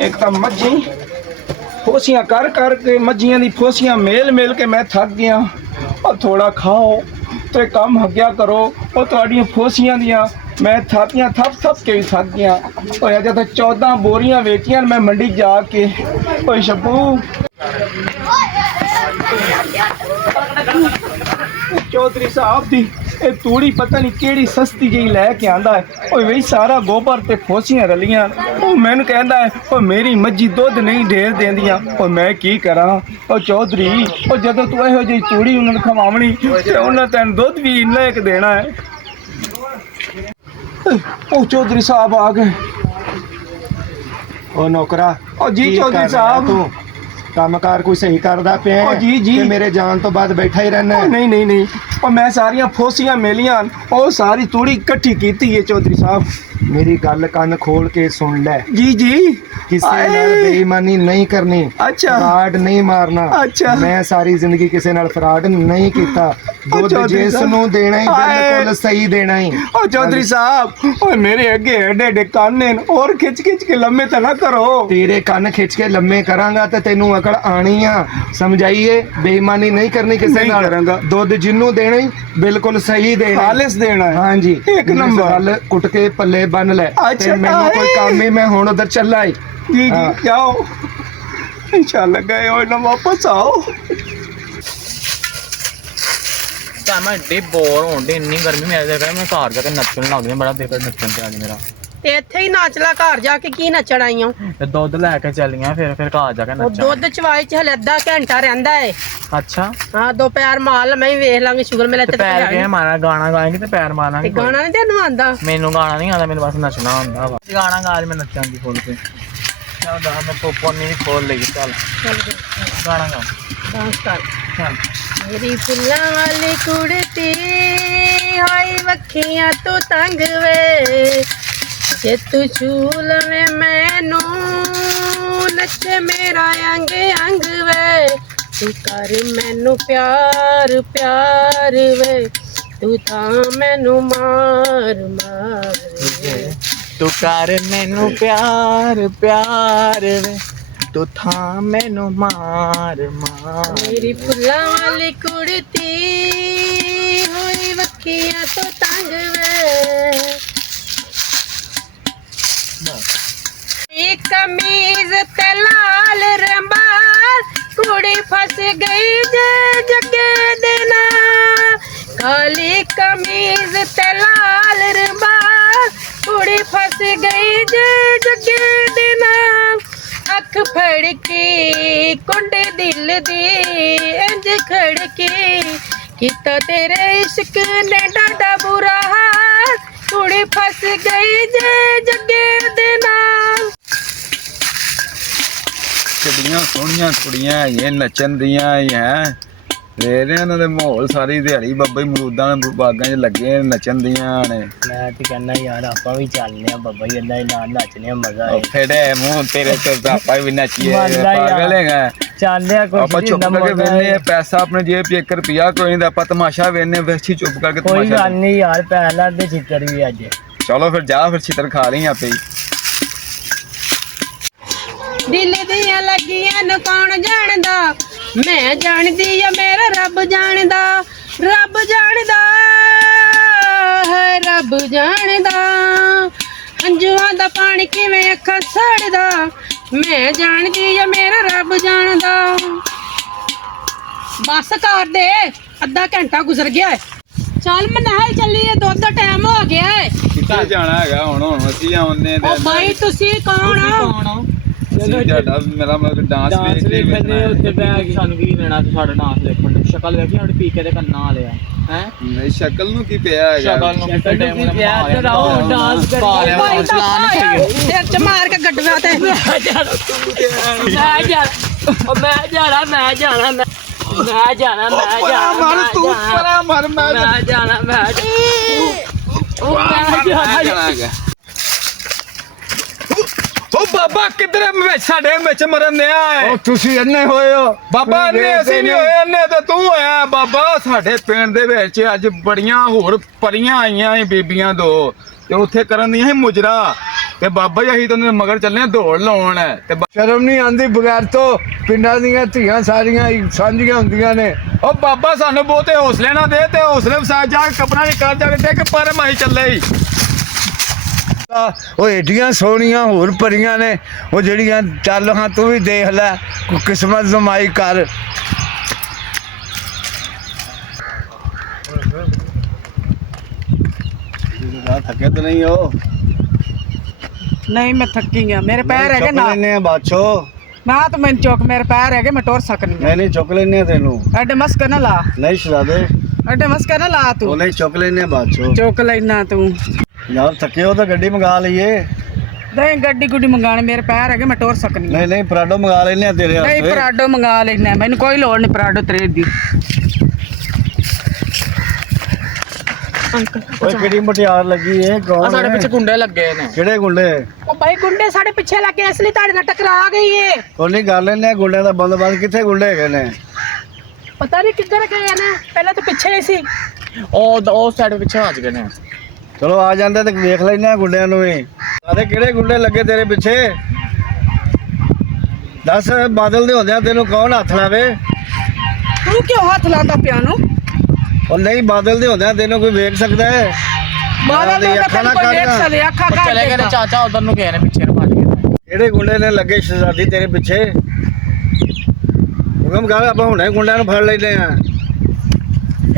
एक तो मज्जी फोसियां कर कर के मज्जियां दी फोसियां मेल मेल के मैं थक गया। और थोड़ा खाओ तो काम हग्या करो। और तुहाडियां फोसियां दियां मैं थापियां थप थप के भी थक गया। और अजे तो 14 बोरियां वेचियां मैं मंडी जाके। ओए शब्बू चौधरी साहब दी ये तूड़ी पता नहीं केड़ी सस्ती जी लैके आंदा है। ओए वही सारा गोबर ते फोसियां रलियां। ओ मैनू कहंदा है ओ मेरी मज्जी दुध नहीं ढेर देंदियां। ओ मैं की करा ओ चौधरी ओ जदों तू इहो जी तूड़ी उन्हां खवावणी ते उन्हां तैनूं दुध भी इन्ना एक देना है। ओ चौधरी साहब आ गए। ओ नौकरा ओ जी चौधरी साहब तू कामकार कोई सही करदा पे ओ जी जी कि मेरे जान तो बाद बैठा ही रहना ओ है? नहीं नहीं नहीं ओ मैं सारियां फोसियां मेलियां ओ सारी तूड़ी इकट्ठी कीती है चौधरी साहब। मेरी गल कान खोल के सुन ले। जी जी किसी आए। नाल बेईमानी नहीं करनी। अच्छा। फ्रॉड नहीं मारना। अच्छा। मैं सारी जिंदगी किसी नाल फ्रॉड नहीं कीता। दुध चौधरी जिस साहब। नूं देना ही आए। बिल्कुल सही देना ही। ओ चौधरी साहब ओ मेरे अगे एडे एडे कान ने और खिच खिच के लम्बे तो ना करो। तेरे कान खिंच के लम्मे करांगा ते तेनू अकल आनी आ। समझाइए बेईमानी नहीं करनी किसी नहीं नाल। करांगा। दुध जिन्नू देना ही बिल्कुल सही देना। खालिस देना है। हाँ जी एक नंबर। गल कुट के पल्ले बन ले। अच्छा, ते मैनू कोई आए। काम ही मैं हुण उधर चला ही। जी जी हाँ। जाओ इंशाल्लाह गए और ना वापस आओ। मैं एड्डी बोर होन डे इन्नी गर्मी में मैं घर जाके नच्चन लग गया। बड़ा दिल कर नच्चन ते आज मेरा ਤੇ ਇੱਥੇ ਹੀ ਨਾਚ ਲਾ ਘਰ ਜਾ ਕੇ ਕੀ ਨੱਚਣ ਆਈ ਹਾਂ ਤੇ ਦੁੱਧ ਲੈ ਕੇ ਚੱਲੀਆਂ ਫਿਰ ਘਰ ਜਾ ਕੇ ਉਹ ਨੱਚਾਂ। ਦੁੱਧ ਚਵਾਈ ਚ ਹਲੇ ਅੱਧਾ ਘੰਟਾ ਰਹਿੰਦਾ ਏ। ਅੱਛਾ ਹਾਂ ਦੋ ਪੈਰ ਮਾਰ ਮੈਂ ਵੀ ਵੇਖ ਲਾਂਗੀ ਸ਼ੁਗਰ ਮੇਲੇ ਤੇ ਤੇ ਪੈਰ ਕਿਵੇਂ ਮਾਰਾਂ? ਗਾਣਾ ਗਾਏਂਗੇ ਤੇ ਪੈਰ ਮਾਰਾਂਗੇ। ਗਾਣਾ ਨਹੀਂ ਤੈਨੂੰ ਆਂਦਾ? ਮੈਨੂੰ ਗਾਣਾ ਨਹੀਂ ਆਉਂਦਾ, ਮੈਨੂੰ ਬਸ ਨੱਚਣਾ ਹੁੰਦਾ ਵਾ। ਗਾਣਾ ਗਾ ਮੈਂ ਨੱਚਾਂਗੀ ਖੋਲ ਕੇ। ਚੱਲ ਗਾ ਮੈਂ ਪੋਪੋ ਨਹੀਂ ਖੋਲ ਲਈ। ਚੱਲ ਗਾਣਾ ਗਾ ਡਾਂਸ ਕਰ। ਚੱਲ। ਮੇਰੀ ਫੁੱਲਾਂ ਵਾਲੀ ਕੁੜਤੀ ਹੋਈ ਵੱਖੀਆਂ ਤੂੰ ਤੰਗ ਵੇ ਜੇ ਤੂੰ ਛੂ ਲਵੇਂ ਮੈਨੂੰ ਨੱਚੇ ਮੇਰਾ ਅੰਗ ਅੰਗ ਵੇ ਤੂੰ ਕਰ ਮੈਨੂੰ ਪਿਆਰ ਪਿਆਰ ਵੇ ਤੂੰ ਤਾਂ ਮੈਨੂੰ ਮਾਰ ਮਾਰ ਵੇ ਤੂੰ ਕਰ ਮੈਨੂੰ ਪਿਆਰ ਪਿਆਰ ਵੇ ਤੂੰ ਥਾਂ ਮੈਨੂੰ ਮਾਰ ਮਾਰ। ਮੇਰੀ ਫੁੱਲਾਂ ਵਾਲੀ ਕੁੜਤੀ ਹੋਈ ਵੱਖੀਆਂ ਤੋਂ ਤੰਗ ਵੇ ਇੱਕ ਕਮੀਜ਼ ਤੇ ਲਾਲ ਰੰਬਾ ਕੁੜੀ ਫਸ ਗਈ ਜੇ ਜੱਗੇ ਦੇ ਨਾਲ ਕਾਲੀ ਕਮੀਜ਼ ਤੇ ਲਾਲ ਰੰਬਾ ਕੁੜੀ ਫਸ ਗਈ ਜੇ ਜੱਗੇ ਦੇ ਨਾਲ ਅੱਖ ਫੜ ਕੇ ਕੁੰਡੇ ਦਿਲ ਦੀ ਇੰਜ ਖੜਕੇ ਕੀਤਾ ਤੇਰੇ ਇਸ਼ਕ ਨੇ ਡਾਡਾ ਬੁਰਾ ਹਾਲ ਕੁੜੀ ਫਸ ਗਈ ਜੇ ਜੱਗੇ ਦੇ ਨਾਲ। ਕਿੰਨੀਆਂ ਸੋਹਣੀਆਂ ਕੁੜੀਆਂ ਹੈਗੀਆਂ ਨੱਚਣ ਦੀਆਂ ਹੀ ਹੈ। ਵੇਖ ਇਹਨਾਂ ਦੇ ਮਾਹੌਲ ਸਾਰੀ ਦਿਹਾੜੀ ਬੱਬੇ ਮਰੂਦਾਂ ਦੇ ਬਾਗਾਂ 'ਚ ਲੱਗੇ ਨੱਚਣ ਦੀਆਂ ਨੇ। ਮੈਂ ਤੇ ਕਹਿੰਦਾ ਯਾਰ ਆਪਾਂ ਵੀ ਚੱਲਨੇ ਆ ਬਾਬਾ ਜੀ ਏਦਾਂ ਹੀ ਨਾਲ ਨੱਚਨੇ ਆ ਮਜ਼ਾ ਉਹ ਫੇੜੇ ਮੂੰਹ ਤੇਰੇ ਤੇ ਆਪਾਂ ਵੀ ਨੱਚੀਏ। ਮੰਨਦਾ ਯਾਰ। ਪਾਗਲ ਹੈਗਾ। ਚੱਲਿਆ ਆਪਾਂ ਚੁੱਪ ਕਰਕੇ ਵੇਨੇ ਪੈਸਾ ਆਪਣੇ ਜੇਬ 'ਚ 1 ਰੁਪਿਆ ਕੋਈ ਨਹੀਂ ਆਪਾਂ ਤਮਾਸ਼ਾ ਵੇਨੇ ਵੈਸੀ ਚੁੱਪ ਕਰਕੇ ਕੋਈ ਤਮਾਸ਼ਾ। ਗੱਲ ਨਹੀਂ ਯਾਰ ਪਹਿਲਾਂ ਦੇ ਚਿੱਤਰ ਵੀ ਅੱਜ ਚਲੋ ਫਿਰ ਜਾ ਫਿਰ ਛਿੱਤਰ ਖਾ ਲਈ ਆਪੇ ਹੀ। ਦਿਲ ਦੀਆਂ ਲੱਗੀਆਂ ਨੂੰ ਕੌਣ ਜਾਣਦਾ ਮੈਂ ਜਾਣਦੀ ਆ ਮੇਰਾ ਰੱਬ ਜਾਣਦਾ ਰੱਬ ਜਾਣਦਾ ਹੈ ਰੱਬ ਜਾਣਦਾ ਹੰਝੂਆਂ ਦਾ ਪਾਣੀ ਕਿਵੇਂ ਅੱਖਾਂ ਸੜਦਾ ਮੈਂ ਜਾਣਦੀ ਆ ਮੇਰਾ ਰੱਬ ਜਾਣਦਾ। ਬਸ ਕਰ ਦੇ ਅੱਧਾ ਘੰਟਾ ਗੁਜ਼ਰ ਗਿਆ ਹੈ। ਚੱਲ ਮੈਂ ਨਹਿਲ ਚੱਲੀਏ ਦੁੱਧ ਦਾ ਟਾਈਮ ਹੋ ਗਿਆ ਹੈ। ਕਿੱਥੇ ਜਾਣਾ ਹੈਗਾ ਹੁਣ ਅਸੀਂ ਆਉਂਦੇ ਉਹ ਬਾਈ ਤੁਸੀਂ ਕੌਣ ਹੋ? ਤੁਹਾਡਾ ਮੇਰਾ ਮਤਲਬ ਡਾਂਸ ਵੇਖ ਕੇ ਉੱਤੇ ਬਹਿ ਕੇ ਸਾਨੂੰ ਕੀ ਲੈਣਾ ਤੇ ਸਾਡਾ ਡਾਂਸ ਦੇਖਣ ਨੂੰ? ਸ਼ਕਲ ਵੇਖੀ ਸਾਡੇ ਪੀਕੇ ਦੇ ਕੰਨਾਂ ਵਾਲਿਆ ਹੈ ਨਹੀਂ ਸ਼ਕਲ ਨੂੰ ਕੀ ਪਿਆ ਹੈਗਾ। ਸ਼ਕਲ ਨੂੰ ਕਿਤੇ ਟਾਈਮ ਨਾਲ ਪਿਆਰ ਕਰਾਓ ਡਾਂਸ ਕਰੀਏ ਭਾਈ ਸਿਰ ਚ ਮਾਰ ਕੇ ਗੱਡਵਾ ਤੇ ਮੈਂ ਜਾਣਾ ਮਰ ਤੂੰ ਪਰਾ ਮਰ ਮੈਂ ਜਾਣਾ ਉਹ ਬਾਬਾ ਕਿਧਰੇ ਵਿੱਚ ਸਾਡੇ ਵਿੱਚ ਮਰਨ ਦਿਆ ਹੈ। ਉਹ ਤੁਸੀਂ ਇੰਨੇ ਹੋਏ ਹੋ ਬਾਬਾ ਨੇ ਅਸੀਂ ਨਹੀਂ ਹੋਏ ਇੰਨੇ ਤੇ ਤੂੰ ਹੋਇਆ ਬਾਬਾ। ਸਾਡੇ ਪਿੰਡ ਦੇ ਵਿੱਚ ਅੱਜ ਬੜੀਆਂ ਹੋਰ ਪਰੀਆਂ ਆਈਆਂ ਸੀ ਬੀਬੀਆਂ ਦੋ ਤੇ ਉੱਥੇ ਕਰਨ ਦੀਆਂ ਸੀ ਮੁਜਰਾ। ਤੇ ਬਾਬਾ ਜੀ ਅਸੀਂ ਤਾਂ ਮਗਰ ਚੱਲੇ ਆ ਦੌੜ ਲਾਉਣ ਤੇ ਸ਼ਰਮ ਨਹੀਂ ਆਂਦੀ ਬਗੈਰ ਤੋਂ ਪਿੰਡਾਂ ਦੀਆਂ ਧੀਆਂ ਸਾਰੀਆਂ ਹੀ ਸਾਂਝੀਆਂ ਹੁੰਦੀਆਂ ਨੇ। ਉਹ ਬਾਬਾ ਸਾਨੂੰ ਬਹੁਤੇ ਹੌਸਲੇ ਨਾ ਦੇ ਤੇ ਹੌਸਲੇ ਵਸਾ ਜਾ ਕੇ ਕਪੜਾ ਨਹੀਂ ਕਰ ਜਾ ਕੇ ਟਿਕ ਪਰ ਮਾਹੀ ਚੱਲੇ ਹੀ। ਉਹ ਏਡੀਆਂ ਸੋਹਣੀਆਂ ਹੋਰ ਭਰੀਆਂ ਨੇ ਉਹ ਜਿਹੜੀਆਂ ਚੱਲ ਹਾਂ ਤੂੰ ਵੀ ਦੇਖ ਲੈ ਕੋਈ ਕਿਸਮਤ ਜ਼ਮਾਈ ਕਰ। ਥੱਕੇ ਤਾਂ ਨਹੀਂ ਹੋ? ਨਹੀਂ ਮੈਂ ਥੱਕੀ ਆ, ਮੇਰੇ ਪੈਰ ਹੈਗੇ ਨਾ ਲੈਨੇ ਆ ਬਾਛੋ। ਨਾ ਤਾਂ ਮੈਨੂੰ ਚੁੱਕ, ਮੇਰੇ ਪੈਰ ਹੈਗੇ ਮੈਂ ਟੁਰ ਸਕਨੀ ਆ। ਨਹੀਂ ਚੁੱਕ ਲੈਨੇ ਆ ਤੈਨੂੰ। ਐਡੇ ਮਸਕ ਨਾ ਲਾ, ਨਹੀਂ ਸ਼ਰਾਦੇ ਐਡੇ ਮਸਕ ਨਾ ਲਾ ਤੂੰ। ਨਹੀਂ ਚੁੱਕ ਲੈਨੇ ਆ ਬਾਛੋ। ਚੁੱਕ ਲੈਣਾ ਤੂੰ। ਯਾਰ ਥੱਕੇ ਹੋ ਤਾਂ ਗੱਡੀ ਮੰਗਾ ਲਈਏ। ਨਹੀਂ ਗੱਡੀ ਗੁੱਡੀ ਮੰਗਾਣੇ, ਮੇਰੇ ਪੈਰ ਹੈਗੇ ਮੈਂ ਟੁਰ ਸਕਨੀ ਆ। ਨਹੀਂ ਪਰਾਡੋ ਮੰਗਾ ਲੈਨੇ ਆ ਤੇਰੇ ਨਹੀਂ ਵਾਸਤੇ। ਪਰਾਡੋ ਮੰਗਾ ਲੈਣਾ, ਮੈਨੂੰ ਕੋਈ ਲੋੜ ਨਹੀਂ ਪਰਾਡੋ ਤੇਰੇ ਦੀ। ਓਏ ਕਿਹੜੀ ਮਟਿਆਰ ਲੱਗੀ ਏ? ਕੌਣ ਸਾਡੇ ਹੈ? ਪਿੱਛੇ ਗੁੰਡੇ ਲੱਗੇ ਨੇ। ਕਿਹੜੇ ਗੁੰਡੇ? ਉਹ ਭਾਈ ਗੁੰਡੇ ਸਾਡੇ ਪਿੱਛੇ ਲੱਗੇ, ਇਸ ਲਈ ਤੁਹਾਡੇ ਨਾਲ ਟਕਰਾ ਗਈ ਏ। ਕੋਈ ਨਹੀਂ ਕਰ ਲੈਨੇ ਆ ਗੁੰਡਿਆਂ ਦਾ ਬੰਦੋਬਸਤ। ਕਿੱਥੇ ਗੁੰਡੇ ਹੈਗੇ ਨੇ? ਪਤਾ ਨਹੀਂ ਕਿੱਧਰ ਗਏ ਨੇ, ਪਹਿਲਾਂ ਤਾਂ ਪਿੱਛੇ ਹੀ ਸੀ। ਉਹ ਸਾਡੇ ਪਿੱਛੇ ਭੱਜ ਗਏ ਨੇ। ਚਲੋ ਆ ਜਾਂਦੇ ਤੇ ਵੇਖ ਲੈਨੇ ਆ ਗੁੰਡਿਆਂ ਨੂੰ ਵੀ। ਸਾਰੇ ਕਿਹੜੇ ਗੁੰਡੇ ਲੱਗੇ ਤੇਰੇ ਪਿੱਛੇ? ਦੱਸ, ਬਾਦਲ ਦੇ ਹੁੰਦਿਆਂ ਤੈਨੂੰ ਕੌਣ ਹੱਥ ਲਾਵੇ? ਤੂੰ ਕਿਉਂ ਹੱਥ ਲਾਉਂਦਾ ਪਿਆ ਨੂੰ? ਉਹ ਨਹੀਂ, ਬਾਦਲ ਦੇ ਹੁੰਦਿਆਂ ਤੈਨੂੰ ਕੋਈ ਵੇਖ ਸਕਦਾ ਹੈ? ਬਾਦਲ ਦੇ ਅੱਖਾਂ ਨਾ ਕੋਈ ਦੇਖ ਕੱਢ। ਸਕਦੇ, ਅੱਖਾਂ ਉਹ ਕੱਢ ਚਲੇ ਗਏ ਨੇ ਦੇਗਾ। ਚਾਚਾ, ਉਧਰ ਨੂੰ ਗਏ ਨੇ, ਪਿੱਛੇ ਨੂੰ ਭੱਜ ਗਏ ਨੇ। ਕਿਹੜੇ ਗੁੰਡੇ ਨੇ ਲੱਗੇ ਸ਼ਰਾਦੀ ਤੇਰੇ ਪਿੱਛੇ? ਹੁਕਮ ਕਰ, ਆਪਾਂ ਹੁਣੇ ਗੁੰਡਿਆਂ ਨੂੰ ਫੜ ਲੈਨੇ ਆ।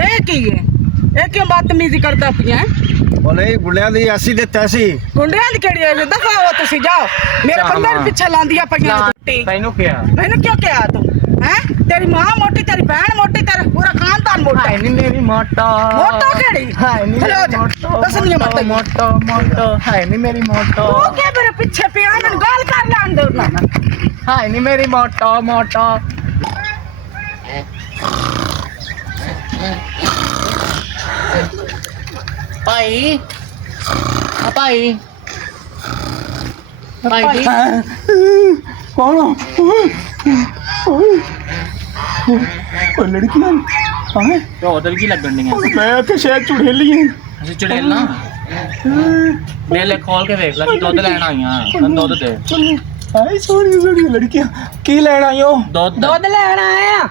ਇਹ ਕੀ ਹੈ? ਇਹ ਕਿਉਂ ਬਦਤਮੀਜ਼ੀ ਕਰਦਾ ਪਿਆ ਹੈ? ਉਹ ਨਹੀਂ, ਗੁੰਡਿਆਂ ਦੀ ਐਸੀ ਤੇ ਤੈਸੀ। ਗੁੰਡਿਆਂ ਦੀ ਕਿਹੜੀ ਹੈ? ਦਫਾ ਹੋ ਤੁਸੀਂ, ਜਾਓ। ਮੇਰੇ ਬੰਦੇ ਨੂੰ ਪਿੱਛੇ ਲਾਂਦੀਆਂ ਪਈਆਂ ਨੇ ਟੁੱਟੀ। ਤੈਨੂੰ ਕਿਹਾ ਮੈਨੂੰ ਕਿਉਂ ਕਿਹਾ ਤੂੰ? ਹੈ ਤੇਰੀ ਮਾਂ ਮੋਟੀ, ਤੇਰੀ ਭੈਣ ਮੋਟੀ, ਤੇਰਾ ਪੂਰਾ ਖਾਨਦਾਨ ਮੋਟਾ ਹੈ। ਨਹੀਂ ਮੇਰੀ ਮੋਟੋ। ਮੋਟੋ ਕਿਹੜੀ? ਚਲੋ ਜਾ, ਦੱਸਣੀਆਂ ਮਤ। ਮੋਟੋ ਹੈ ਨਹੀਂ ਮੇਰੀ ਮੋਟੋ। ਉਹ ਕਿ ਮੇਰੇ ਪਿੱਛੇ ਪਿਆ, ਮੈਨੂੰ ਗੱਲ ਕਰ ਲੈਣ ਦੇ ਉਹਨਾਂ ਨਾਲ। ਹੈ ਨਹੀਂ ਮੇਰੀ ਮੋਟੋ। ਭਾਈ ਭਾਈ ਜੀ ਕੌਣ? ਉਹ ਲੜਕੀਆਂ ਹਾਂ। ਤੇ ਉਧਰ ਕੀ ਲੱਗਣ ਡੀਆਂ? ਮੈਂ ਕਿ ਸ਼ਾਇਦ ਚੁੜੇਲੀ ਹੈ। ਅਸੀਂ ਚੁੜੇਲ ਨਾ ਮੇਲੇ ਖੋਲ ਕੇ ਵੇਖ ਲੈ ਕਿ ਦੁੱਧ ਲੈਣ ਆਈਆਂ। ਤੈਨੂੰ ਦੁੱਧ ਦੇ। ਹਾਏ ਸੋਹਣੀ ਸੋਹਣੀ ਲੜਕੀਆਂ, ਕੀ ਲੈਣ ਆਈ ਹੋ? ਦੁੱਧ ਦੁੱਧ ਲੈਣ ਆਏ ਆ।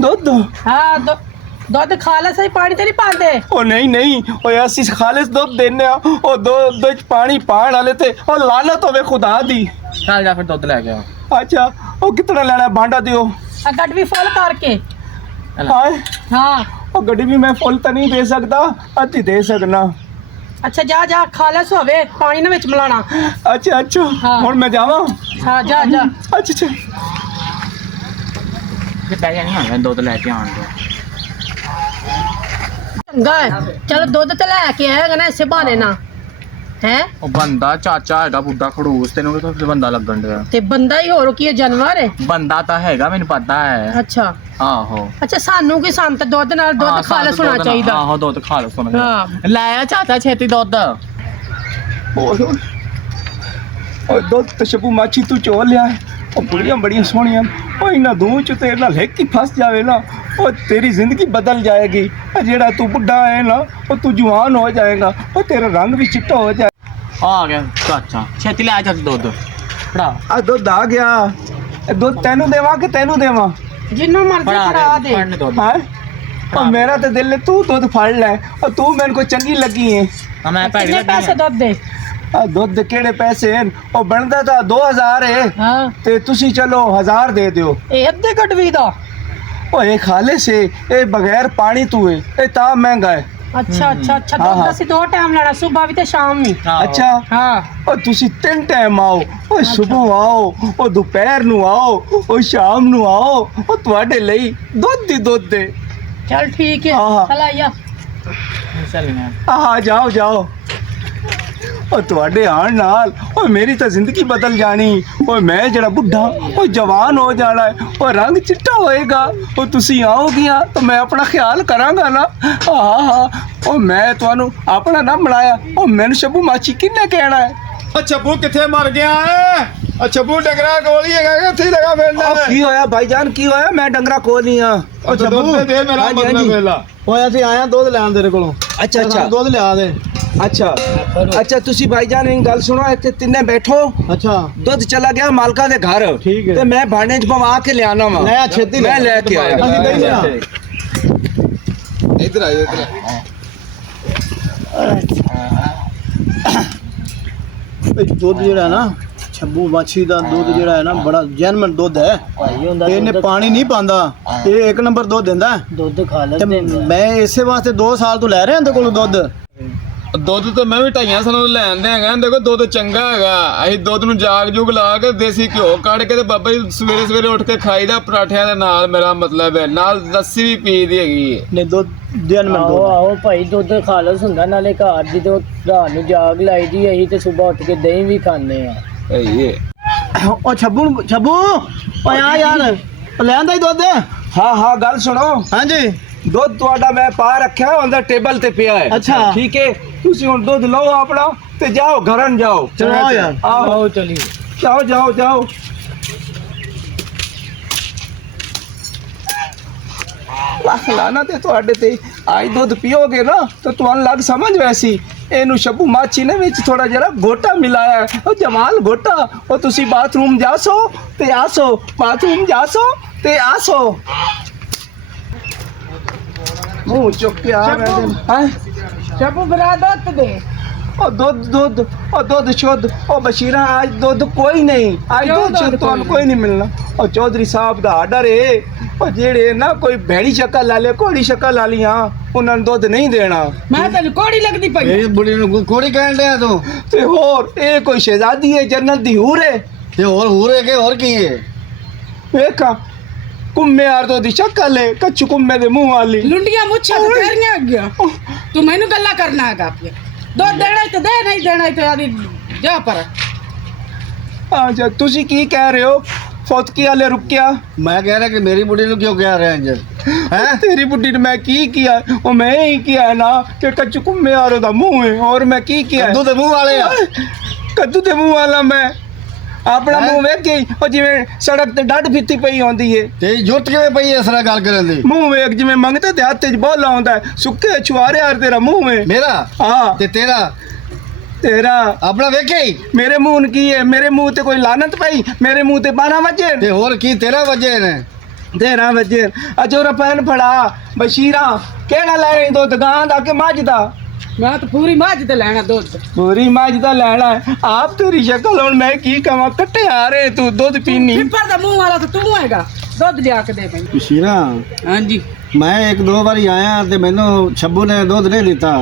ਦੁੱਧ? ਹਾਂ ਦੁੱਧ ਖਾ ਲੈ, ਸਹੀ ਪਾਣੀ ਤੇ ਨਹੀਂ ਪਾਉਂਦੇ। ਉਹ ਨਹੀਂ ਓਏ, ਅਸੀਂ ਖਾਲਿਸ ਦੁੱਧ ਦਿੰਨੇ ਆ। ਉਹ ਦੁੱਧ ਵਿੱਚ ਪਾਣੀ ਪਾਣ ਵਾਲੇ ਤੇ ਉਹ ਲਾਨਤ ਹੋਵੇ ਖੁਦਾ ਦੀ। ਚੱਲ ਜਾ ਫਿਰ ਦੁੱਧ ਲੈ ਕੇ ਆ। ਅੱਛਾ, ਉਹ ਕਿਤਨਾ ਲੈਣਾ? ਬਾਂਡਾ ਦਿਓ। ਆ ਗੱਡੀ ਫੁੱਲ ਕਰਕੇ। ਹਾਏ, ਹਾਂ ਉਹ ਗੱਡੀ ਵੀ ਮੈਂ ਫੁੱਲ ਤਾਂ ਨਹੀਂ ਦੇ ਸਕਦਾ, ਅੱਧੀ ਦੇ ਸਕਣਾ। ਅੱਛਾ ਜਾ ਖਾਲਸ ਹੋਵੇ, ਪਾਣੀ ਨਾ ਵਿੱਚ ਮਿਲਾਣਾ। ਅੱਛਾ ਹਾਂ। ਹੁਣ ਮੈਂ ਜਾਵਾਂ? ਹਾਂ ਜਾ ਅੱਛਾ ਤੇ ਪੈ ਜਾਣੀ ਹੋਣਾ ਦੁੱਧ ਲੈ ਕੇ ਆਣ ਦੇ। ਚੰਗਾ ਹੈ, ਚਲ ਦੁੱਧ ਤੇ ਲੈ ਕੇ ਆਏਗਾ ਨਾ ਇਸੇ ਬਹਾਨੇ ਨਾ। ਹੈ ਉਹ ਬੰਦਾ ਚਾਚਾ ਹੈਗਾ ਬੁੱਢਾ ਖੜੂਸ, ਤੈਨੂੰ ਕਿਥੋਂ ਬੰਦਾ ਲੱਗਣ ਡਿਆ? ਤੇ ਬੰਦਾ ਹੀ ਹੋਰ ਕੀ ਹੈ, ਜਾਨਵਰ ਹੈ? ਬੰਦਾ ਤਾਂ ਹੈਗਾ, ਮੈਨੂੰ ਪਤਾ ਹੈ। ਅੱਛਾ ਆਹੋ ਸਾਨੂੰ ਕੀ, ਸੰਤ ਦੁੱਧ ਨਾਲ ਦੁੱਧ ਖਾਲਸ ਹੋਣਾ ਚਾਹੀਦਾ। ਆਹੋ ਦੁੱਧ ਖਾਲਸ ਹੋਣਾ ਹਾਂ। ਚਾਹੀਦਾ। ਲੈ ਆ ਚਾਚਾ ਛੇਤੀ ਦੁੱਧ। ਉਹ ਦੁੱਧ ਤੇ ਸ਼ਬੂ ਮਾਛੀ ਤੂੰ ਚੋ ਲਿਆ। ਉਹ ਬੜੀਆਂ ਸੋਹਣੀਆਂ। ਉਹ ਇਹਨਾਂ ਦੂਹ ਚ ਤੇਰੇ ਨਾਲ ਹਿੱਕ ਹੀ ਫਸ ਜਾਵੇ ਨਾ, ਉਹ ਤੇਰੀ ਜ਼ਿੰਦਗੀ ਬਦਲ ਜਾਏਗੀ। ਜਿਹੜਾ ਤੂੰ ਬੁੱਢਾ ਹੈ ਨਾ, ਉਹ ਤੂੰ ਜਵਾਨ ਹੋ ਜਾਏਗਾ। ਉਹ ਤੇਰਾ ਰੰਗ ਵੀ ਚਿੱਟਾ ਹੋ ਜਾਏ। ਆ ਗਿਆ ਚਾਚਾ, ਛੇਤੀ ਲੈ ਚਾਚਾ ਦੁੱਧ ਫੜਾ। ਆ ਦੁੱਧ ਆ ਗਿਆ। ਇਹ ਦੁੱਧ ਤੈਨੂੰ ਦੇਵਾਂ ਕਿ ਤੈਨੂੰ ਦੇਵਾਂ? ਜਿੰਨੂੰ ਮਰਜ਼ੀ ਫੜਾ ਦੇ। ਫੜਨ ਦੁੱਧ। ਹਾਂ, ਉਹ ਮੇਰਾ ਤੇ ਦਿਲ ਹੈ ਤੂੰ ਦੁੱਧ ਫੜ ਲੈ। ਉਹ ਤੂੰ ਮੈਨੂੰ ਕੋਈ ਚੰਗੀ ਲੱਗੀ ਹੈ। ਹਾਂ ਮੈਂ ਭੈੜੀ ਕਿੰਨੇ ਲੱਗੀ ਪੈਸੇ ਆ। ਦੁੱਧ ਦੇ? ਆ ਦੁੱਧ ਦੇ ਕਿਹੜੇ ਪੈਸੇ ਹਨ? ਉਹ ਬਣਦਾ ਤਾਂ 2000 ਹੈ ਹਾਂ ਤੇ ਤੁਸੀਂ ਚਲੋ 1000 ਦੇ ਦਿਓ। ਇਹ ਅੱਧੇ ਕਟਵੀ ਦਾ। ਉਹ ਇਹ ਖਾਲਿਸ ਹੈ, ਇਹ ਬਗੈਰ ਪਾਣੀ ਤੂੰ ਹੈ, ਇਹ ਤਾਂ ਮਹਿੰਗਾ ਹੈ। ਅੱਛਾ ਦੁੱਧ ਅਸੀਂ 2 ਟਾਈਮ ਲੈਣਾ, ਸਵੇਰ ਵੀ ਤੇ ਸ਼ਾਮ ਵੀ। ਆਹੋ। ਅੱਛਾ, ਹਾਂ ਉਹ ਤੁਸੀਂ 3 ਟਾਈਮ ਆਓ। ਉਹ ਸਵੇਰ ਆਓ, ਉਹ ਦੁਪਹਿਰ ਨੂੰ ਆਓ, ਉਹ ਸ਼ਾਮ ਨੂੰ ਆਓ। ਉਹ ਤੁਹਾਡੇ ਲਈ ਦੁੱਧ ਦੇ। ਚਲ ਠੀਕ ਹੈ, ਆਹਾ। ਚਲ ਆਇਆ। ਚੱਲ ਨਾ ਆਹ ਜਾਓ। ਉਹ ਤੁਹਾਡੇ ਆਉਣ ਨਾਲ ਉਹ ਮੇਰੀ ਤਾਂ ਜ਼ਿੰਦਗੀ ਬਦਲ ਜਾਣੀ। ਉਹ ਮੈਂ ਜਿਹੜਾ ਬੁੱਢਾ, ਉਹ ਜਵਾਨ ਹੋ ਜਾਣਾ ਹੈ। ਉਹ ਰੰਗ ਚਿੱਟਾ ਹੋਏਗਾ। ਉਹ ਤੁਸੀਂ ਆਓਗੀਆਂ ਤਾਂ ਮੈਂ ਆਪਣਾ ਖਿਆਲ ਕਰਾਂਗਾ ਨਾ। ਉਹ ਮੈਂ ਤੁਹਾਨੂੰ ਆਪਣਾ ਨਾ ਬਣਾਇਆ। ਉਹ ਮੈਨੂੰ ਸ਼ਬੂ ਮਾਛੀ ਕਿੰਨੇ ਕਹਿਣਾ ਹੈ? ਛੱਬੂ ਕਿੱਥੇ ਮਰ ਗਿਆ ਏ? ਛੱਬੂ ਡੰਗਰਾ ਕੋਲ ਹੀ ਹੈਗਾ, ਕਿੱਥੇ ਲਗਾ ਫਿਰਦਾ? ਉਹ ਕੀ ਹੋਇਆ ਭਾਈਜਾਨ, ਕੀ ਹੋਇਆ? ਮੈਂ ਡੰਗਰਾ ਕੋਲ ਨਹੀਂ ਆ। ਦੁੱਧ ਦੇ ਮੇਰਾ ਮਤਲਬ ਵੇਲਾ। ਓਏ ਅਸੀਂ ਆਇਆ ਦੁੱਧ ਲੈਣ ਤੇਰੇ ਕੋਲੋਂ। ਅੱਛਾ ਦੁੱਧ ਲਿਆ ਦੇ। ਅੱਛਾ ਅੱਛਾ ਤੁਸੀਂ ਭਾਈਜਾਨ ਇਹ ਗੱਲ ਸੁਣੋ ਇੱਥੇ ਤਿੰਨੇ ਬੈਠੋ ਅੱਛਾ ਦੁੱਧ ਚਲਾ ਗਿਆ ਮਾਲਕਾਂ ਦੇ ਘਰ ਠੀਕ ਹੈ। ਤੇ ਮੈਂ ਭਾਂਡੇ 'ਚ ਪਵਾ ਕੇ ਲਿਆਣਾ ਵਾ ਲੈ ਛੇਤੀ ਮੈਂ ਲੈ ਕੇ ਆਇਆ ਅਸੀਂ ਨਹੀਂ ਲਿਆ। ਇੱਧਰ ਆਇਓ ਇੱਧਰ ਇਹ ਦੁੱਧ ਜਿਹੜਾ ਨਾ ਛੱਬੂ ਮਾਛੀ ਦਾ ਦੁੱਧ ਜਿਹੜਾ ਹੈ ਨਾ ਬੜਾ ਜੈਨੂਇਨ ਦੁੱਧ ਹੈ ਇਹਨੇ ਪਾਣੀ ਨਹੀਂ ਪਾਉਂਦਾ ਇਹ ਇੱਕ ਨੰਬਰ ਦੁੱਧ ਦਿੰਦਾ ਦੁੱਧ ਖਾ ਤੇ ਮੈਂ ਇਸੇ ਵਾਸਤੇ 2 ਸਾਲ ਤੋਂ ਲੈ ਰਿਹਾ ਇਹਦੇ ਕੋਲੋਂ ਦੁੱਧ ਦੁੱਧ ਤਾਂ ਮੈਂ ਵੀ 2.5 ਸਾਲਾਂ ਤੋਂ ਲੈਣ ਦੇ ਹੈਗਾ ਦੇਖੋ ਦੁੱਧ ਚੰਗਾ ਹੈਗਾ ਅਸੀਂ ਦੁੱਧ ਨੂੰ ਜਾਗ ਜੁਗ ਲਾ ਕੇ ਦੇਸੀ ਘਿਓ ਕੱਢ ਕੇ ਤੇ ਬਾਬਾ ਜੀ ਸਵੇਰੇ ਸਵੇਰੇ ਉੱਠ ਕੇ ਖਾਈਦਾ ਪਰਾਠਿਆਂ ਦੇ ਨਾਲ ਮੇਰਾ ਮਤਲਬ ਹੈ ਨਾਲ ਲੱਸੀ ਵੀ ਪੀ ਦੀ ਹੈਗੀ ਹੈ ਨੇ ਦੁੱਧ ਜੈਨੂਇਨ ਦੁੱਧ ਹੈ। ਆਓ ਭਾਈ ਦੁੱਧ ਖਾਲਸ ਹੁੰਦਾ ਨਾਲੇ ਘਰ ਦੀ ਤੇ ਰਾਤ ਨੂੰ ਜਾਗ ਲਾਈ ਦੀ ਅਸੀਂ ਤੇ ਸਵੇਰ ਉੱਠ ਕੇ ਦਹੀਂ ਵੀ ਖਾਂਦੇ ਆ ਇਹ ਉਹ ਛੱਬੂ ਓਏ ਆ ਯਾਰ ਲੈ ਆਂਦਾ ਹੀ ਦੁੱਧ ਹਾਂ ਗੱਲ ਸੁਣੋ ਹਾਂਜੀ ਦੁੱਧ ਤੁਹਾਡਾ ਮੈਂ ਪਾ ਰੱਖਿਆ ਅੰਦਰ ਟੇਬਲ ਤੇ ਪਿਆ ਹੈ ਅੱਛਾ। ਠੀਕ ਹੈ ਤੁਸੀਂ ਹੁਣ ਦੁੱਧ ਲਓ ਆਪਣਾ ਤੇ ਜਾਓ ਘਰਾਂ ਜਾਓ ਚਲੋ ਯਾਰ ਆਓ ਆਓ ਚਲੀ ਜਾਓ ਲੱਖ ਲਾਣਾ ਤੇ ਤੁਹਾਡੇ ਤੇ ਆਈ ਦੁੱਧ ਪੀਓਗੇ ਨਾ ਤਾਂ ਤੁਹਾਨੂੰ ਲੱਗ ਸਮਝ ਵੈਸੀ ਇਹਨੂੰ ਸ਼ੱਬੂ ਮਾਛੀ ਨੇ ਵਿੱਚ ਥੋੜਾ ਜਰਾ ਗੋਟਾ ਮਿਲਾਇਆ ਹੈ। ਉਹ ਜਮਾਲ ਗੋਟਾ ਉਹ ਤੁਸੀਂ ਬਾਥਰੂਮ ਜਾਸੋ ਤੇ ਆਸੋ ਬਾਥਰੂਮ ਜਾਸੋ ਤੇ ਆਸੋ ਮੂੰਹ ਚੁੱਕ ਕੇ ਆ ਰਹੇ ਨੇ ਹਾਂ ਸ਼ਬੂ ਬਰਾ ਦੁੱਧ ਦੇ ਉਹ ਦੁੱਧ ਸ਼ੁੱਧ ਉਹ ਬਸ਼ੀਰਾ ਅੱਜ ਦੁੱਧ ਕੋਈ ਨਹੀਂ ਅੱਜ ਦੁੱਧ ਸ਼ੁੱਧ ਤੁਹਾਨੂੰ ਕੋਈ ਨਹੀਂ ਮਿਲਣਾ ਉਹ ਚੌਧਰੀ ਸਾਹਿਬ ਦਾ ਆਰਡਰ ਏ ਉਹ ਜਿਹੜੇ ਨਾ ਕੋਈ ਭੈੜੀ ਸ਼ਕਲ ਲਾ ਲੇ ਕੋੜੀ ਸ਼ਕਲ ਲਾ ਲੀਆਂ ਉਹਨਾਂ ਨੂੰ ਦੁੱਧ ਨਹੀਂ ਦੇਣਾ ਮੈਂ ਤੈਨੂੰ ਕੋੜੀ ਲੱਗਦੀ ਪਈ ਮੇਰੀ ਬੁੜੀ ਨੂੰ ਕੋੜੀ ਕਹਿਣ ਡਿਆ ਤੂੰ ਤੇ ਹੋਰ ਇਹ ਕੋਈ ਸ਼ਹਿਜ਼ਾਦੀ ਹੈ ਜੰਨਤ ਦੀ ਹੂਰ ਹੈ ਤੇ ਹੋਰ ਹੂਰੇ ਕੇ ਹੋਰ ਕੀ ਹੈ ਵੇਖਾਂ ਕੁੰਮੇ ਯਾਰ ਤੋਂ ਦੀ ਸ਼ਕਲ ਹੈ ਕੱਚੂ ਕੁੰਮੇ ਦੇ ਮੂੰਹ ਵਾਲੀ ਲੁੰਡੀਆਂ ਮੁੱਛਾਂ ਤੇ ਤੇਰੀਆਂ ਅੱਗਿਆਂ ਤੂੰ ਮੈਨੂੰ ਗੱਲਾਂ ਕਰਨਾ ਹੈਗਾ ਦੁੱਧ ਦੇਣਾ ਹੀ ਤੇ ਦੇ ਨਹੀਂ ਦੇਣਾ ਹੀ ਤੇ ਆਦੀ ਜਾ ਪਰ ਅੱਛਾ ਤੁਸੀਂ ਕੀ ਕਹਿ ਰਹੇ ਹੋ ਫੌਤਕੀ ਵਾਲੇ ਰੁਕਿਆ ਮੈਂ ਕਹਿ ਰਿਹਾ ਕਿ ਮੇਰੀ ਬੁੜੀ ਨੂੰ ਕਿਉਂ ਕਹਿ ਰਿਹਾ ਇੰਜ ਹੈ ਤੇਰੀ ਬੁੱਢੀ ਨੇ ਮੈਂ ਕੀ ਕੀਤਾ ਉਹ ਮੈਂ ਹੀ ਕਿਹਾ ਨਾ ਕਿ ਕੱਚੂ ਕੁੰਮੇ ਯਾਰ ਦਾ ਮੂੰਹ ਹੈ ਔਰ ਮੈਂ ਕੀ ਕਿਹਾ ਕੱਦੂ ਦੇ ਮੂੰਹ ਵਾਲੇ ਆ ਕੱਦੂ ਦੇ ਮੂੰਹ ਵਾਲਾ ਮੈਂ ਆਪਣਾ ਮੂੰਹ ਵੇਖ ਕੇ ਉਹ ਜਿਵੇਂ ਸੜਕ ਤੇ ਡੱਡ ਫਿੱਤੀ ਪਈ ਹੁੰਦੀ ਏ ਤੇ ਜੁੱਟ ਕਿਵੇਂ ਪਈ ਇਸ ਤਰ੍ਹਾਂ ਗੱਲ ਕਰਨ ਦੀ ਮੂੰਹ ਵੇਖ ਜਿਵੇਂ ਮੰਗਤੇ ਤੇ ਹੱਥ 'ਚ ਬੋਲਾ ਹੁੰਦਾ ਸੁੱਕੇ ਛੁਆਰੇ ਯਾਰ ਤੇਰਾ ਮੂੰਹ ਹੈ ਮੇਰਾ ਹਾਂ ਤੇ ਤੇਰਾ ਆਪਣਾ ਵੇਖਿਆ ਹੀ ਮੇਰੇ ਮੂੰਹ ਨੂੰ ਕੀ ਹੈ ਮੇਰੇ ਮੂੰਹ ਤੇ ਕੋਈ ਲਾਨਤ ਪਈ ਮੇਰੇ ਮੂੰਹ ਤੇ 12 ਵਜੇ ਤੇ ਹੋਰ ਕੀ ਤੇਰਾ ਵਜੇ ਨੇ 13 ਵਜੇ ਅਜੋ ਰਪੈਨ ਫੜਾ ਬਸ਼ੀਰਾ ਕਿਹੜਾ ਲੈਣੀ ਦੁੱਧ ਗਾਂ ਦਾ ਕਿ ਮੱਝ ਦਾ ਮੈਂ ਤਾਂ ਪੂਰੀ ਮੱਝ ਤੇ ਲੈਣਾ ਦੁੱਧ ਪੂਰੀ ਮੱਝ ਦਾ ਲੈਣਾ ਹੈ। ਆਪ ਤੇਰੀ ਸ਼ਕਲ ਹੁਣ ਮੈਂ ਕੀ ਕਵਾਂ ਕੱਟੇ ਆ ਰਹੇ ਤੂੰ ਦੁੱਧ ਪੀਣੀ ਪਿੱਪਰ ਦਾ ਮੂੰਹ ਵਾਲਾ ਤਾਂ ਤੂੰ ਹੈਗਾ ਦੁੱਧ ਲਿਆ ਕੇ ਦੇ ਮੈਨੂੰ ਸ਼ੀਰਾ ਹਾਂਜੀ ਮੈਂ 1-2 ਵਾਰੀ ਆਇਆ ਤੇ ਮੈਨੂੰ ਛੱਬੂ ਨੇ ਦੁੱਧ ਨਹੀਂ ਦਿੱਤਾ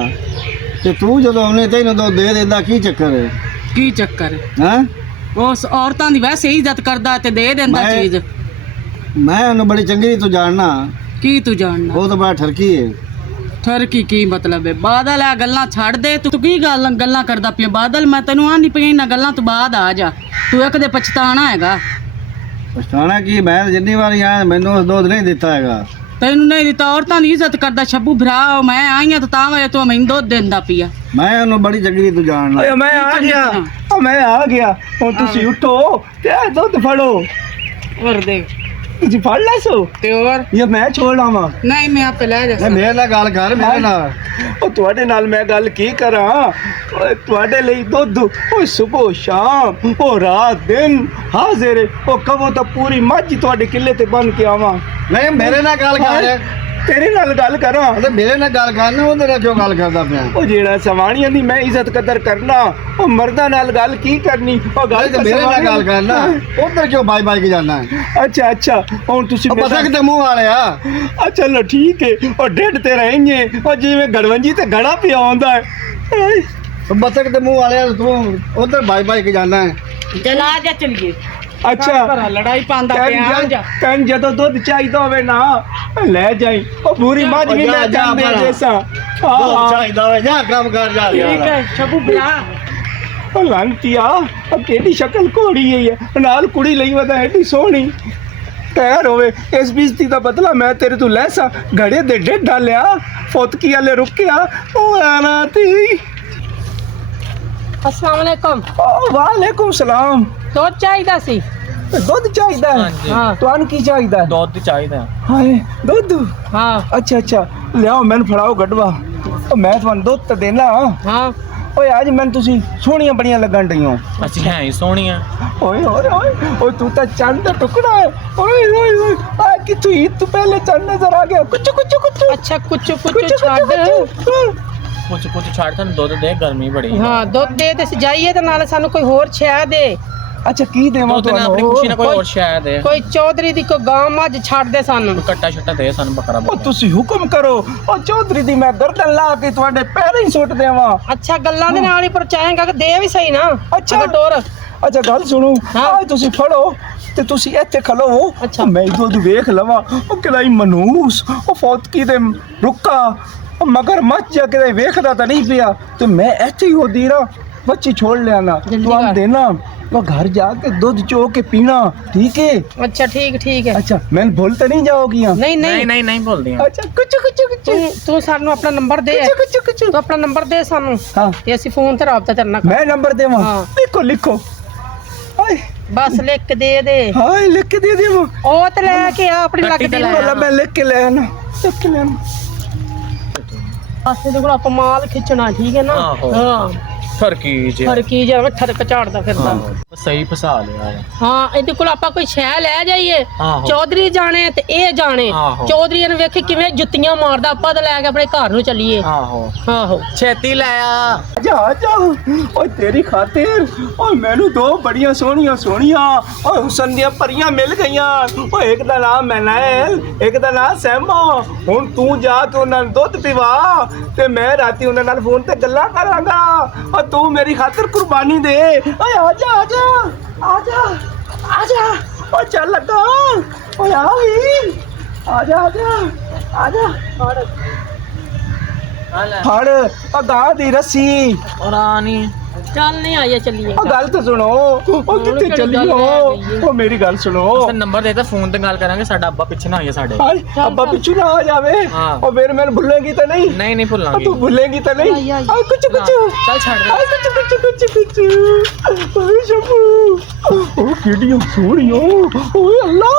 ਤੇ ਤੂੰ ਜਦੋਂ ਉਹਨੇ ਤੈਨੂੰ ਦੁੱਧ ਦੇ ਦਿੰਦਾ ਕੀ ਚੱਕਰ ਹੈ ਕੀ ਚੱਕਰ ਹੈਂ ਉਸ ਔਰਤਾਂ ਦੀ ਵੈਸੇ ਹੀ ਇੱਜ਼ਤ ਕਰਦਾ ਤੇ ਦੇ ਦਿੰਦਾ ਮੈਂ- ਚੀਜ਼ ਮੈਂ ਉਹਨੂੰ ਬੜੀ ਚੰਗੀ ਤੋਂ ਜਾਣਨਾ ਕੀ ਤੂੰ ਜਾਣਦਾ ਉਹ ਤਾਂ ਬੜਾ ਠਰਕੀ ਹੈ ਠਰਕੀ ਕੀ ਮਤਲਬ ਹੈ ਬਾਦਲ ਆ ਗੱਲਾਂ ਛੱਡ ਦੇ ਤੂੰ ਕੀ ਗੱਲਾਂ ਕਰਦਾ ਪਿਆ ਬਾਦਲ ਮੈਂ ਤੈਨੂੰ ਆਂਦੀ ਪਈ ਇਹਨਾਂ ਗੱਲਾਂ ਤੋਂ ਬਾਅਦ ਆ ਜਾ ਤੂੰ ਇੱਕ ਦੇ ਪਛਤਾਣਾ ਹੈਗਾ ਪਛਤਾਣਾ ਕੀ ਮੈਂ ਜਿੰਨੀ ਵਾਰੀ ਆਇਆ ਮੈਨੂੰ ਉਹ ਦੁੱਧ ਨਹੀਂ ਦਿੱਤਾ ਹੈਗਾ ਤੈਨੂੰ ਨਹੀਂ ਦਿੱਤਾ ਔਰਤਾਂ ਦੀ ਇੱਜ਼ਤ ਕਰਦਾ ਸ਼ੱਬੂ ਭਰਾ ਮੈਂ ਆਈਆਂ ਤਾਂ ਵੇ ਤੂੰ ਮੈਨੂੰ ਦੁੱਧ ਦਿੰਦਾ ਪਿਆ ਮੈਂ ਉਹਨੂੰ ਬੜੀ ਚੰਗੀ ਤੋਂ ਜਾਣਨਾ ਓਏ ਮੈਂ ਆ ਗਿਆ ਹੁਣ ਤੁਸੀਂ ਉੱਠੋ ਤੇ ਇਹ ਦੁੱਧ ਫੜੋ ਹੋਰ ਦੇ ਤੁਸੀਂ ਫੜ ਲੈ ਸੋ ਤੇ ਹੋਰ ਇਹ ਮੈਂ ਛੋੜ ਆਵਾਂ ਨਹੀਂ ਮੈਂ ਆਪੇ ਲੈ ਜਾ ਨਹੀਂ ਮੇਰੇ ਨਾਲ ਗੱਲ ਕਰ ਮੇਰੇ ਨਾਲ ਉਹ ਤੁਹਾਡੇ ਨਾਲ ਮੈਂ ਗੱਲ ਕੀ ਕਰਾਂ ਓਏ ਤੁਹਾਡੇ ਲਈ ਦੁੱਧ ਓਏ ਸਵੇਰ ਸ਼ਾਮ ਉਹ ਰਾਤ ਦਿਨ ਹਾਜ਼ਰ ਹੈ। ਉਹ ਕਹੋ ਤਾਂ ਪੂਰੀ ਮੱਝ ਤੁਹਾਡੇ ਕਿੱਲੇ ਤੇ ਬੰਨ ਕੇ ਆਵਾਂ ਨਹੀਂ ਮੇਰੇ ਨਾਲ ਗੱਲ ਕਰ ਤੇਰੇ ਨਾਲ ਗੱਲ ਕਰਾਂ ਤੇ ਮੇਰੇ ਨਾਲ ਗੱਲ ਕਰਨਾ ਉਹਦੇ ਨਾਲ ਕਿਉਂ ਗੱਲ ਕਰਦਾ ਪਿਆ ਉਹ ਜਿਹੜਾ ਸਵਾਣੀਆਂ ਦੀ ਮੈਂ ਇੱਜ਼ਤ ਕਦਰ ਕਰਨਾ ਉਹ ਮਰਦਾਂ ਨਾਲ ਗੱਲ ਕੀ ਕਰਨੀ ਉਹ ਗੱਲ ਤੇ ਮੇਰੇ ਨਾਲ ਗੱਲ ਕਰਨਾ ਉਧਰ ਕਿਉਂ ਬਾਈ ਬਾਈ ਕੇ ਜਾਣਾ ਅੱਛਾ ਹੁਣ ਤੁਸੀਂ ਉਹ ਪਤਾ ਕਿਤੇ ਮੂੰਹ ਵਾਲੇ ਆ ਚਲੋ ਠੀਕ ਹੈ ਉਹ ਡੇਢ ਤੇ ਰਹਿਣਗੇ ਉਹ ਜਿਵੇਂ ਗੜਵੰਜੀ ਤੇ ਗੜਾ ਪਿਆ ਹੁੰਦਾ ਹੈ ਉਹ ਬਤਕ ਦੇ ਮੂੰਹ ਵਾਲੇ ਆ ਤੂੰ ਉਧਰ ਬਾਈ ਬਾਈ ਕੇ ਜਾਣਾ ਹੈ ਚਲ ਆ ਜਾ ਚਲੀਏ ਅੱਛਾ ਲੜਾਈ ਪਾਉਂਦਾ ਪਿਆ ਆ ਜਾ ਤੈਨੂੰ ਜਦੋਂ ਦੁੱਧ ਚਾਹੀਦਾ ਹੋਵੇ ਨਾ ਲੈ ਜਾਈ ਉਹ ਪੂਰੀ ਮੱਝ ਵੀ ਲੈ ਜਾਂਦੇ ਜੈਸਾ ਦੁੱਧ ਚਾਹੀਦਾ ਵੇ ਜਾ ਕੰਮ ਕਰ ਜਾ ਠੀਕ ਹੈ ਸ਼ਬੂ ਭਰਾ ਉਹ ਲੰਤੀਆ ਉਹ ਕਿਹੜੀ ਸ਼ਕਲ ਘੋੜੀ ਹੈ ਨਾਲ ਕੁੜੀ ਲਈ ਵਦਾ ਐਡੀ ਸੋਹਣੀ ਤਿਆਰ ਹੋਵੇ ਇਸ ਬੀਜ਼ਤੀ ਦਾ ਬਦਲਾ ਮੈਂ ਤੇਰੇ ਤੋਂ ਲੈ ਸਾ ਘੜੇ ਦੇ ਡੇਢ ਡਾਲਿਆ ਫੌਤਕੀ ਵਾਲੇ ਰੁਕਿਆ ਉਹ ਆਣਾ ਤੀ अस्सलाम वालेकुम ਵਾਲੇਕੁਮ ਸਲਾਮ ਦੁੱਧ ਚਾਹੀਦਾ ਸੀ ਦੁੱਧ ਚਾਹੀਦਾ ਹਾਂ ਤੁਹਾਨੂੰ ਕੀ ਚਾਹੀਦਾ ਦੁੱਧ ਚਾਹੀਦਾ ਹਾਏ ਦੁੱਧ ਹਾਂ ਅੱਛਾ ਲਿਆਓ ਮੈਨੂੰ ਫੜਾਓ ਗੜਵਾ ਉਹ ਮੈਂ ਤੁਹਾਨੂੰ ਦੁੱਧ ਤਾਂ ਦੇਣਾ ਹਾਂ ਓਏ ਅੱਜ ਮੈਨੂੰ ਤੁਸੀਂ ਸੋਹਣੀਆਂ ਬੜੀਆਂ ਲੱਗਣ ਡਈਆਂ ਅਸੀਂ ਹੈ ਹੀ ਸੋਹਣੀਆਂ ਓਏ ਓਏ ਓਏ ਓਏ ਤੂੰ ਤਾਂ ਚੰਦ ਦਾ ਟੁਕੜਾ ਹੈ ਓਏ ਓਏ ਓਏ ਆ ਕਿਥੋਂ ਹੀ ਤੂੰ ਪਹਿਲੇ ਚੰਦ ਨਜ਼ਰ ਆ ਗਿਆ ਕੁਛ ਕੁਛ ਕੁਛ ਅੱਛਾ ਕੁਛ ਛੱਡ ਕੁਝ ਛੱਡ ਸਾਨੂੰ ਦੁੱਧ ਦੇ ਗਰਮੀ ਬੜੀ ਹਾਂ ਦੁੱਧ ਦੇ ਤੇ ਜਾਈਏ ਤੇ ਨਾਲੇ ਸਾਨੂੰ ਕੋਈ ਹੋਰ ਛਿਆ ਦੇ ਅੱਛਾ ਕੀ ਦੇਵਾਂ ਦੁੱਧ ਨਾਲ ਆਪਣੀ ਖੁਸ਼ੀ ਨਾਲ ਕੋਈ ਹੋਰ ਸ਼ਾਇਦ ਹੈ ਕੋਈ ਚੌਧਰੀ ਦੀ ਕੋਈ ਗਾਂ ਮੱਝ ਛੱਡ ਦੇ ਸਾਨੂੰ ਕੱਟਾ ਛੱਟਾ ਦੇ ਸਾਨੂੰ ਬੱਕਰਾ ਉਹ ਤੁਸੀਂ ਹੁਕਮ ਕਰੋ ਉਹ ਚੌਧਰੀ ਦੀ ਮੈਂ ਗਰਦਨ ਲਾ ਕੇ ਤੁਹਾਡੇ ਪੈਰਾਂ ਹੀ ਸੁੱਟ ਦੇਵਾਂ ਅੱਛਾ ਗੱਲਾਂ ਦੇ ਨਾਲ ਹੀ ਪਰਚਾਏਗਾ ਕਿ ਦੇ ਵੀ ਸਹੀ ਨਾ ਅੱਛਾ। ਅਗਰ ਟੋਰ ਅੱਛਾ ਗੱਲ ਸੁਣੋ ਹਾਂ। ਆ ਤੁਸੀਂ ਫੜੋ ਤੇ ਤੁਸੀਂ ਇੱਥੇ ਖਲੋ ਅੱਛਾ। ਮੈਂ ਦੁੱਧ ਵੇਖ ਲਵਾਂ ਉਹ ਕਿਹੜਾ ਮਨੂਸ ਉਹ ਫੌਤਕੀ ਦੇ ਰੁੱਕਾ ਉਹ ਮਗਰ ਮੱਚ ਜਾ ਕੇ ਵੇਖਦਾ ਤਾਂ ਨਹੀਂ ਪਿਆ ਤੇ ਮੈਂ ਇੱਥੇ ਹੀ ਹੋਦੀ ਰਾਂ ਬੱਚੀ ਛੋੜ ਲਿਆ ਨਾ ਜਲਦੀ ਤੂੰ ਕਰ। ਦੇਣਾ ਉਹ घर जाके दूध चो के पीना ठीक है ਅੱਛਾ ਠੀਕ ਹੈ अच्छा मैं भूल तो नहीं जाओगी ਨਹੀਂ ਨਹੀਂ ਨਹੀਂ ਨਹੀਂ ਬੋਲਦੀਆਂ अच्छा कुछ कुछ कुछ ਤੂੰ ਸਾਨੂੰ ਆਪਣਾ ਨੰਬਰ ਦੇ कुछ कुछ ਤੂੰ ਆਪਣਾ ਨੰਬਰ ਦੇ ਸਾਨੂੰ हाँ ਤੇ ਅਸੀਂ ਫੋਨ ਤੇ ਰਾਬਤਾ ਕਰਨਾ मैं नंबर देवा हाँ। लिखो लिखो हाय ਬਸ ਲਿਖ ਕੇ ਦੇ ਦੇ हाय लिख के दे देवा ਉਹ ਤੇ ਲੈ ਕੇ ਆ ਆਪਣੀ ਕੱਟੀ ਤੇ ਲੱਗਦੀ ਲੈ। वाला मैं लिख के ले आना लिख के ले आना ਪਾਸੇ ਦੇ ਕੋਲ ਆਪਾਂ ਮਾਲ ਖਿੱਚਣਾ ਠੀਕ ਹੈ ਨਾ ਆਹੋ। ਹਾਂ ਠਰਕੀ ਜੇ ਠਰਕੀ ਜਿਵੇਂ ਠਰਕ ਝਾੜਦਾ ਫਿਰਦਾ ਸਹੀ ਫਸਾ ਲਿਆ ਹੈ। ਹਾਂ ਇਹਦੇ ਕੋਲ ਆਪਾਂ ਕੋਈ ਸ਼ੈ ਲੈ ਜਾਈਏ ਆਹੋ। ਚੌਧਰੀ ਜਾਣੇ ਤੇ ਇਹ ਜਾਣੇ ਆਹੋ। ਚੌਧਰੀ ਨੇ ਵੇਖੇ ਕਿਵੇਂ ਜੁੱਤੀਆਂ ਮਾਰਦਾ ਆਪਾਂ ਤਾਂ ਲੈ ਕੇ ਆਪਣੇ ਘਰ ਨੂੰ ਚੱਲੀਏ ਆਹੋ ਆਹੋ ਛੇਤੀ ਲੈ ਆ जा जा ओए तेरी खातिर ओए मैनू दो बड़ियां सोहणियां सोहणियां ओए हुसन दियां परियां मिल गईयां ओए एक दा नाम मैनैल एक दा नाम सैमा हुण तू जा के उन्हां नूं दुੱਧ पिवा ते मैं राती उन्हां नाल फोन ते गल्लां करांगा और तू मेरी खातिर कुर्बानी दे ओए आजा आजा आजा आजा ओ चल लगा ओए आ भी आजा आजा आजा फड़ ओ गां दी रस्सी ਔਰ ਆਨੀ ਚੱਲ ਨਹੀਂ ਆਈਏ ਚੱਲੀਏ ਉਹ ਗੱਲ ਤਾਂ ਸੁਣੋ ਉਹ ਕਿੱਥੇ ਚੱਲੀ ਹੋ ਉਹ ਮੇਰੀ ਗੱਲ ਸੁਣੋ ਫਿਰ ਨੰਬਰ ਦੇ ਤਾਂ ਫੋਨ ਤੇ ਗੱਲ ਕਰਾਂਗੇ ਸਾਡਾ ਅੱਬਾ ਪਿੱਛੇ ਨਾ ਆਈਏ ਸਾਡੇ ਹਾਏ ਅੱਬਾ ਪਿੱਛੂ ਨਾ ਆ ਜਾਵੇ ਹਾਂ। ਉਹ ਫਿਰ ਮੈਨੂੰ ਭੁੱਲੇਗੀ ਤਾਂ ਨਹੀਂ ਨਹੀਂ ਨਹੀਂ ਉਹ ਭੁੱਲਾਂਗੇ ਤੂੰ ਭੁੱਲੇਗੀ ਤਾਂ ਨਹੀਂ ਆਈ, ਆਈ। ਆਏ ਕੁਛ ਕੁਛ ਚੱਲ ਛੱਡ ਦੇ ਆਏ ਕੁਛ ਕੁਛ ਓਏ ਸ਼ੰਭੂ ਉਹ ਕਿਹੜੀ ਸੋਹਣੀ ਓਏ ਅੱਲਾ